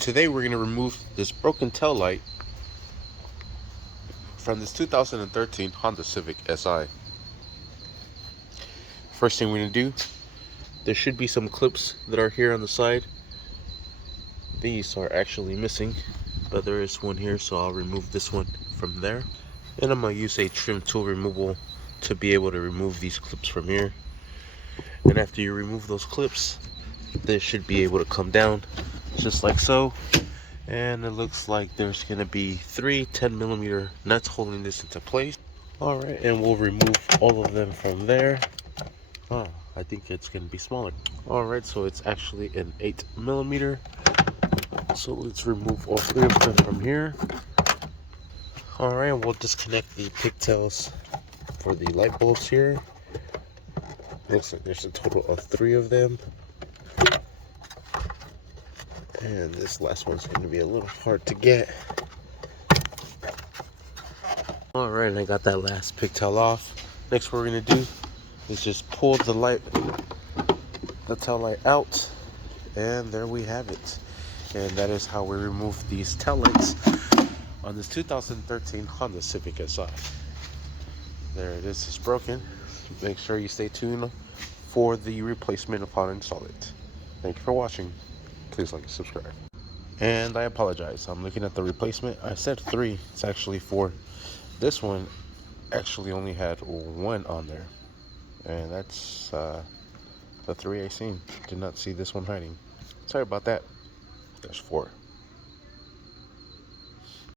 Today we're going to remove this broken tail light from this 2013 Honda Civic Si. First thing we're going to do, there should be some clips that are here on the side. These are actually missing, but there is one here, so I'll remove this one from there. And I'm going to use a trim tool removal to be able to remove these clips from here. And after you remove those clips, they should be able to come down just like so. And it looks like there's going to be 3 10mm nuts holding this into place. Alright, and we'll remove all of them from there. Oh, I think it's going to be smaller. Alright, so it's actually an 8mm. So let's remove all 3 of them from here. Alright, we'll disconnect the pigtails for the light bulbs here. Looks like there's a total of 3 of them. And this last one's going to be a little hard to get. Alright, I got that last pigtail off. Next what we're going to do is just pull the tail light out. And there we have it. And that is how we remove these tail lights on this 2013 Honda Civic Si. There it is, it's broken. Make sure you stay tuned for the replacement upon install it. Thank you for watching. Please like and subscribe. And I apologize, I'm looking at the replacement. I said 3, it's actually 4. This one actually only had 1 on there. And that's the 3 I seen. Did not see this one hiding. Sorry about that. There's 4.